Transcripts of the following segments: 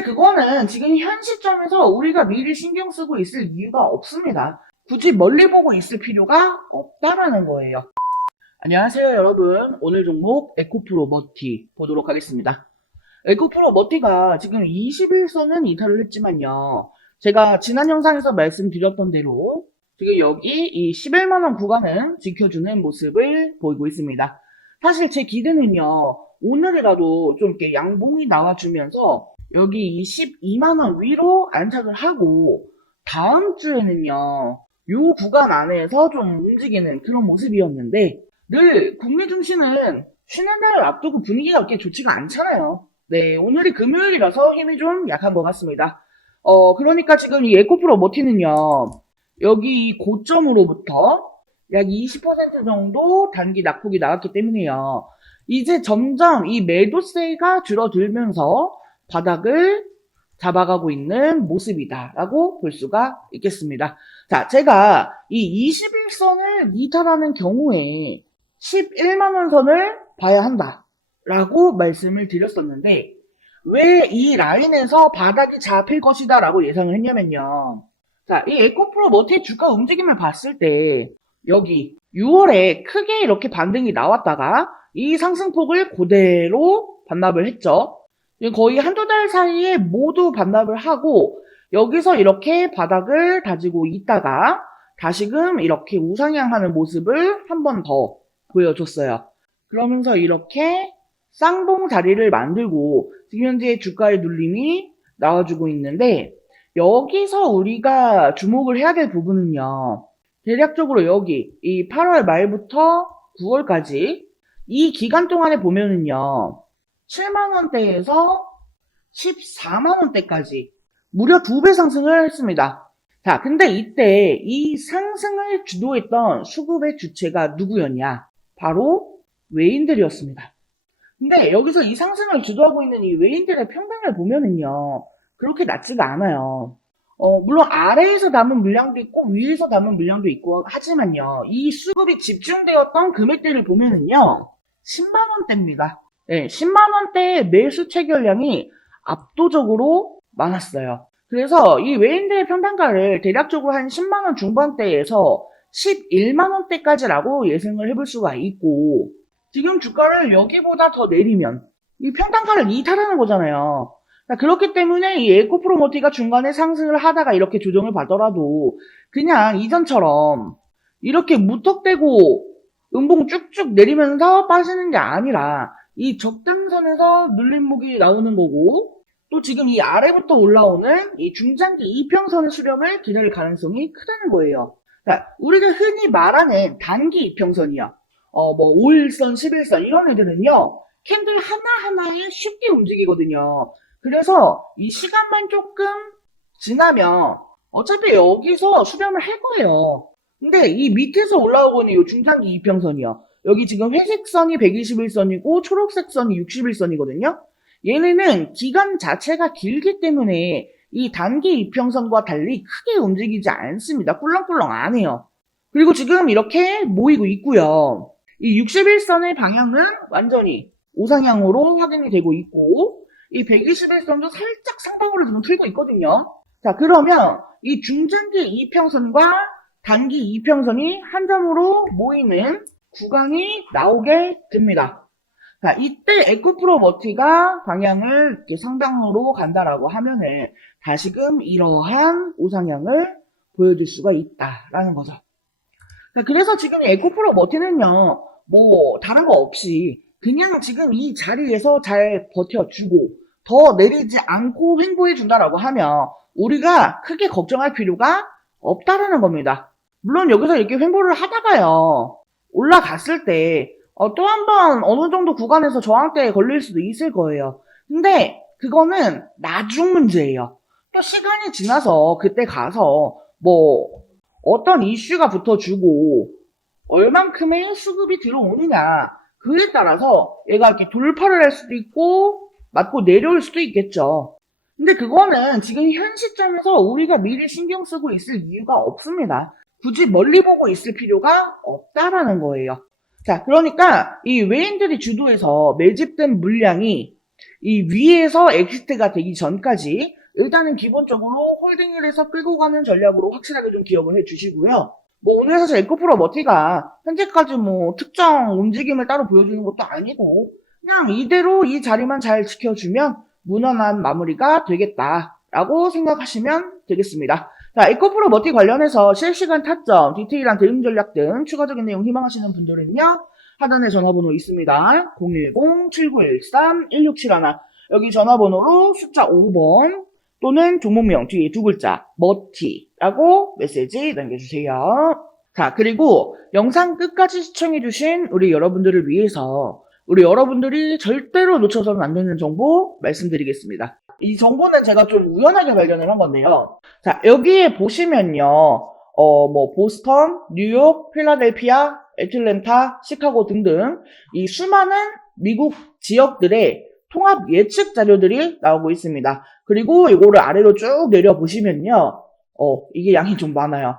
근데 그거는 지금 현 시점에서 우리가 미리 신경 쓰고 있을 이유가 없습니다. 굳이 멀리 보고 있을 필요가 없다라는 거예요. 안녕하세요 여러분. 오늘 종목 에코프로 머티 보도록 하겠습니다. 에코프로 머티가 지금 21선은 이탈을 했지만요. 제가 지난 영상에서 말씀드렸던 대로 지금 여기 이 11만원 구간은 지켜주는 모습을 보이고 있습니다. 사실 제 기대는요. 오늘이라도 좀 이렇게 양봉이 나와주면서 여기 이 12만원 위로 안착을 하고 다음 주에는요. 요 구간 안에서 좀 움직이는 그런 모습이었는데 늘 국내 증시는 쉬는 날을 앞두고 분위기가 그렇게 좋지가 않잖아요. 네, 오늘이 금요일이라서 힘이 좀 약한 것 같습니다. 그러니까 지금 이 에코프로 머티는요, 여기 이 고점으로부터 약 20% 정도 단기 낙폭이 나왔기 때문에요. 이제 점점 이 매도세가 줄어들면서 바닥을 잡아가고 있는 모습이다라고 볼 수가 있겠습니다. 자, 제가 이 21선을 이탈하는 경우에 11만원 선을 봐야 한다라고 말씀을 드렸었는데 왜 이 라인에서 바닥이 잡힐 것이다 라고 예상을 했냐면요. 자, 이 에코프로 머티의 주가 움직임을 봤을 때 여기 6월에 크게 이렇게 반등이 나왔다가 이 상승폭을 그대로 반납을 했죠. 거의 한두 달 사이에 모두 반납을 하고 여기서 이렇게 바닥을 다지고 있다가 다시금 이렇게 우상향하는 모습을 한 번 더 보여줬어요. 그러면서 이렇게 쌍봉 자리를 만들고 지금 현재 주가의 눌림이 나와주고 있는데 여기서 우리가 주목을 해야 될 부분은요. 대략적으로 여기 이 8월 말부터 9월까지 이 기간 동안에 보면은요. 7만원대에서 14만원대까지 무려 2배 상승을 했습니다. 자, 근데 이때 이 상승을 주도했던 수급의 주체가 누구였냐? 바로 외인들이었습니다. 근데 여기서 이 상승을 주도하고 있는 이 외인들의 평단을 보면은요, 그렇게 낮지가 않아요. 물론 아래에서 담은 물량도 있고 위에서 담은 물량도 있고 하지만요, 이 수급이 집중되었던 금액대를 보면은요, 10만원대입니다. 네, 10만원대의 매수 체결량이 압도적으로 많았어요. 그래서 이 외인들의 평단가를 대략적으로 한 10만원 중반대에서 11만원대까지라고 예상을 해볼 수가 있고, 지금 주가를 여기보다 더 내리면 이 평단가를 이탈하는 거잖아요. 그렇기 때문에 이 에코프로머티가 중간에 상승을 하다가 이렇게 조정을 받더라도 그냥 이전처럼 이렇게 무턱대고 음봉 쭉쭉 내리면서 빠지는 게 아니라 이 적당선에서 눌림목이 나오는 거고 또 지금 이 아래부터 올라오는 이 중장기 이평선의 수렴을 기다릴 가능성이 크다는 거예요. 우리가 흔히 말하는 단기 이평선이요. 5일선, 11선 이런 애들은요. 캔들 하나하나에 쉽게 움직이거든요. 그래서 이 시간만 조금 지나면 어차피 여기서 수렴을 할 거예요. 근데 이 밑에서 올라오고 있는 이 중장기 이평선이요. 여기 지금 회색선이 121선이고 초록색 선이 61선이거든요. 얘네는 기간 자체가 길기 때문에 이 단기 이평선과 달리 크게 움직이지 않습니다. 꿀렁꿀렁 안 해요. 그리고 지금 이렇게 모이고 있고요. 이 61선의 방향은 완전히 우상향으로 확인이 되고 있고 이 121선도 살짝 상방으로 지금 틀고 있거든요. 자, 그러면 이 중장기 이평선과 단기 이평선이 한 점으로 모이는 구간이 나오게 됩니다. 자, 이때 에코프로머티가 방향을 이렇게 상방으로 간다라고 하면은 다시금 이러한 우상향을 보여줄 수가 있다라는 거죠. 자, 그래서 지금 에코프로머티는요, 다른 거 없이 그냥 지금 이 자리에서 잘 버텨주고 더 내리지 않고 횡보해준다라고 하면 우리가 크게 걱정할 필요가 없다라는 겁니다. 물론 여기서 이렇게 횡보를 하다가요, 올라갔을 때 또 한 번 어느 정도 구간에서 저항대에 걸릴 수도 있을 거예요. 근데 그거는 나중 문제예요. 또 시간이 지나서 그때 가서 어떤 이슈가 붙어주고 얼만큼의 수급이 들어오느냐 그에 따라서 얘가 이렇게 돌파를 할 수도 있고 맞고 내려올 수도 있겠죠. 근데 그거는 지금 현 시점에서 우리가 미리 신경 쓰고 있을 이유가 없습니다. 굳이 멀리 보고 있을 필요가 없다라는 거예요. 자, 그러니까 이 외인들이 주도해서 매집된 물량이 이 위에서 엑시트가 되기 전까지 일단은 기본적으로 홀딩을 해서 끌고 가는 전략으로 확실하게 좀 기억을 해 주시고요. 뭐 오늘 사실 에코프로 머티가 현재까지 뭐 특정 움직임을 따로 보여주는 것도 아니고 그냥 이대로 이 자리만 잘 지켜주면 무난한 마무리가 되겠다라고 생각하시면 되겠습니다. 자, 에코프로 머티 관련해서 실시간 타점, 디테일한 대응 전략 등 추가적인 내용 희망하시는 분들은요. 하단에 전화번호 있습니다. 010-7913-1671 여기 전화번호로 숫자 5번 또는 종목명 뒤에 두 글자 머티라고 메시지 남겨주세요. 자, 그리고 영상 끝까지 시청해주신 우리 여러분들을 위해서 우리 여러분들이 절대로 놓쳐서는 안 되는 정보 말씀드리겠습니다. 이 정보는 제가 좀 우연하게 발견을 한 건데요. 자, 여기에 보시면요. 뭐 보스턴, 뉴욕, 필라델피아, 애틀랜타, 시카고 등등 이 수많은 미국 지역들의 통합 예측 자료들이 나오고 있습니다. 그리고 이거를 아래로 쭉 내려보시면요. 이게 양이 좀 많아요.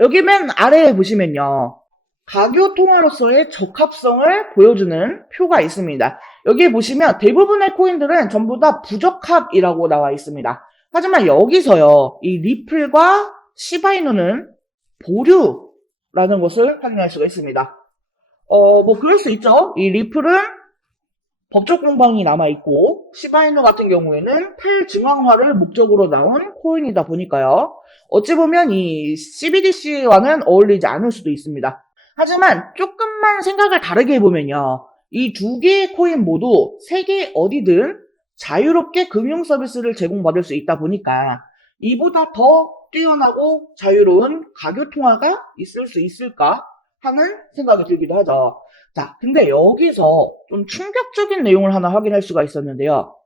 여기 맨 아래에 보시면요. 가교 통화로서의 적합성을 보여주는 표가 있습니다. 여기 보시면 대부분의 코인들은 전부 다 부적합이라고 나와 있습니다. 하지만 여기서요. 이 리플과 시바이누는 보류라는 것을 확인할 수가 있습니다. 뭐 그럴 수 있죠. 이 리플은 법적 공방이 남아있고 시바이누 같은 경우에는 탈증강화를 목적으로 나온 코인이다 보니까요. 어찌 보면 이 CBDC와는 어울리지 않을 수도 있습니다. 하지만 조금만 생각을 다르게 해보면요. 이 두 개의 코인 모두 세계 어디든 자유롭게 금융 서비스를 제공받을 수 있다 보니까 이보다 더 뛰어나고 자유로운 가교 통화가 있을 수 있을까 하는 생각이 들기도 하죠. 자, 근데 여기서 좀 충격적인 내용을 하나 확인할 수가 있었는데요.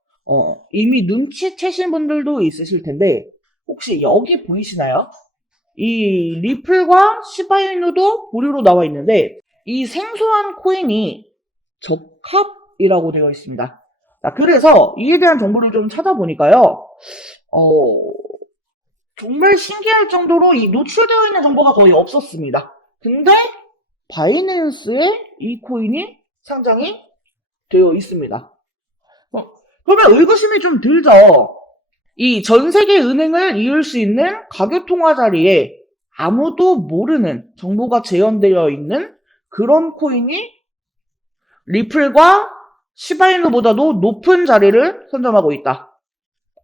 이미 눈치채신 분들도 있으실 텐데 혹시 여기 보이시나요? 이 리플과 시바이누도 보류로 나와 있는데 이 생소한 코인이 적합이라고 되어 있습니다. 자, 그래서 이에 대한 정보를 좀 찾아보니까요. 정말 신기할 정도로 이 노출되어 있는 정보가 거의 없었습니다. 근데 바이낸스에 이 코인이 상장이 되어 있습니다. 그러면 의구심이 좀 들죠. 이 전 세계 은행을 이을 수 있는 가교 통화 자리에 아무도 모르는 정보가 재현되어 있는 그런 코인이 리플과 시바이누보다도 높은 자리를 선점하고 있다.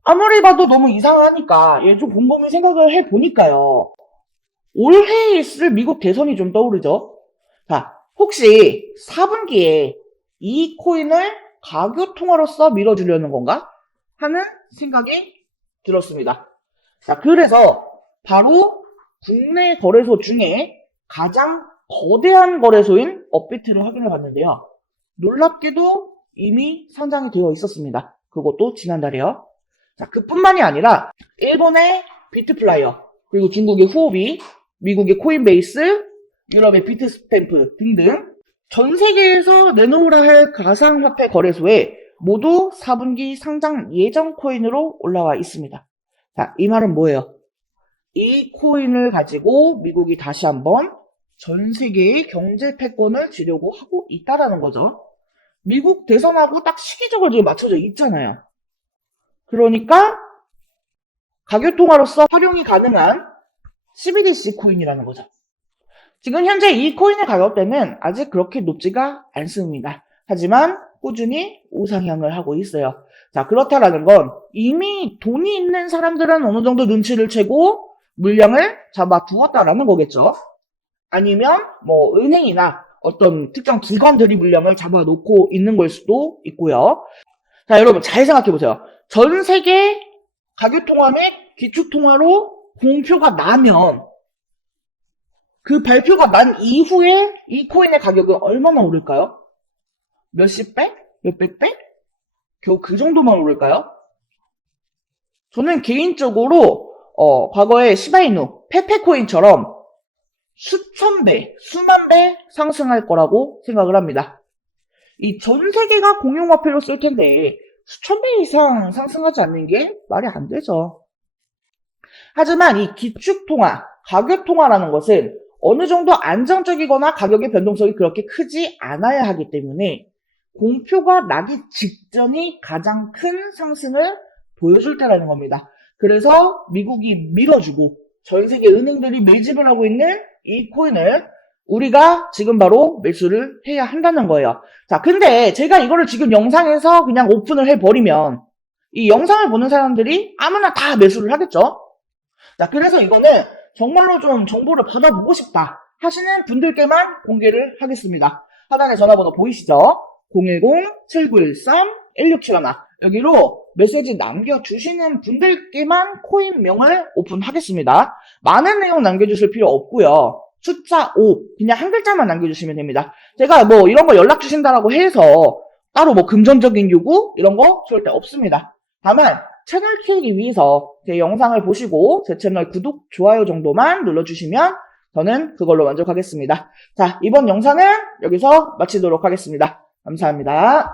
아무리 봐도 너무 이상하니까 얘 좀 곰곰이 생각을 해보니까요. 올해에 있을 미국 대선이 좀 떠오르죠. 자, 혹시 4분기에 이 코인을 가교 통화로서 밀어주려는 건가? 하는 생각이 들었습니다. 자, 그래서 바로 국내 거래소 중에 가장 거대한 거래소인 업비트를 확인해 봤는데요. 놀랍게도 이미 상장이 되어 있었습니다. 그것도 지난달에요. 자, 그뿐만이 아니라 일본의 비트플라이어, 그리고 중국의 후오비, 미국의 코인베이스, 유럽의 비트스탬프 등등 전 세계에서 내놓으라 할 가상화폐 거래소에 모두 4분기 상장 예정 코인으로 올라와 있습니다. 자, 이 말은 뭐예요? 이 코인을 가지고 미국이 다시 한번 전 세계의 경제 패권을 쥐려고 하고 있다라는 거죠. 미국 대선하고 딱 시기적으로 지금 맞춰져 있잖아요. 그러니까 가교통화로서 활용이 가능한 CBDC 코인이라는 거죠. 지금 현재 이 코인의 가격대는 아직 그렇게 높지가 않습니다. 하지만 꾸준히 우상향을 하고 있어요. 자, 그렇다라는 건 이미 돈이 있는 사람들은 어느 정도 눈치를 채고 물량을 잡아두었다라는 거겠죠. 아니면 뭐 은행이나 어떤 특정 기관들이 물량을 잡아놓고 있는 걸 수도 있고요. 자, 여러분 잘 생각해보세요. 전 세계 가교통화 및 기축통화로 공표가 나면 그 발표가 난 이후에 이 코인의 가격은 얼마나 오를까요? 몇십 배? 몇백 배? 겨우 그 정도만 오를까요? 저는 개인적으로 과거에 시바이누, 페페코인처럼 수천 배, 수만 배 상승할 거라고 생각을 합니다. 이 전 세계가 공용화폐로 쓸 텐데 수천 배 이상 상승하지 않는 게 말이 안 되죠. 하지만 이 기축통화, 가교통화라는 것은 어느 정도 안정적이거나 가격의 변동성이 그렇게 크지 않아야 하기 때문에 공표가 나기 직전이 가장 큰 상승을 보여줄 때라는 겁니다. 그래서 미국이 밀어주고 전 세계 은행들이 매집을 하고 있는 이 코인을 우리가 지금 바로 매수를 해야 한다는 거예요. 자, 근데 제가 이거를 지금 영상에서 그냥 오픈을 해버리면 이 영상을 보는 사람들이 아무나 다 매수를 하겠죠? 자, 그래서 이거는 정말로 좀 정보를 받아보고 싶다 하시는 분들께만 공개를 하겠습니다. 하단에 전화번호 보이시죠? 010-7913-1671 여기로 메시지 남겨주시는 분들께만 코인명을 오픈하겠습니다. 많은 내용 남겨주실 필요 없고요. 숫자 5 그냥 한 글자만 남겨주시면 됩니다. 제가 뭐 이런 거 연락 주신다라고 해서 따로 뭐 금전적인 요구 이런 거 절대 없습니다. 다만 채널 키우기 위해서 제 영상을 보시고 제 채널 구독, 좋아요 정도만 눌러주시면 저는 그걸로 만족하겠습니다. 자, 이번 영상은 여기서 마치도록 하겠습니다. 감사합니다.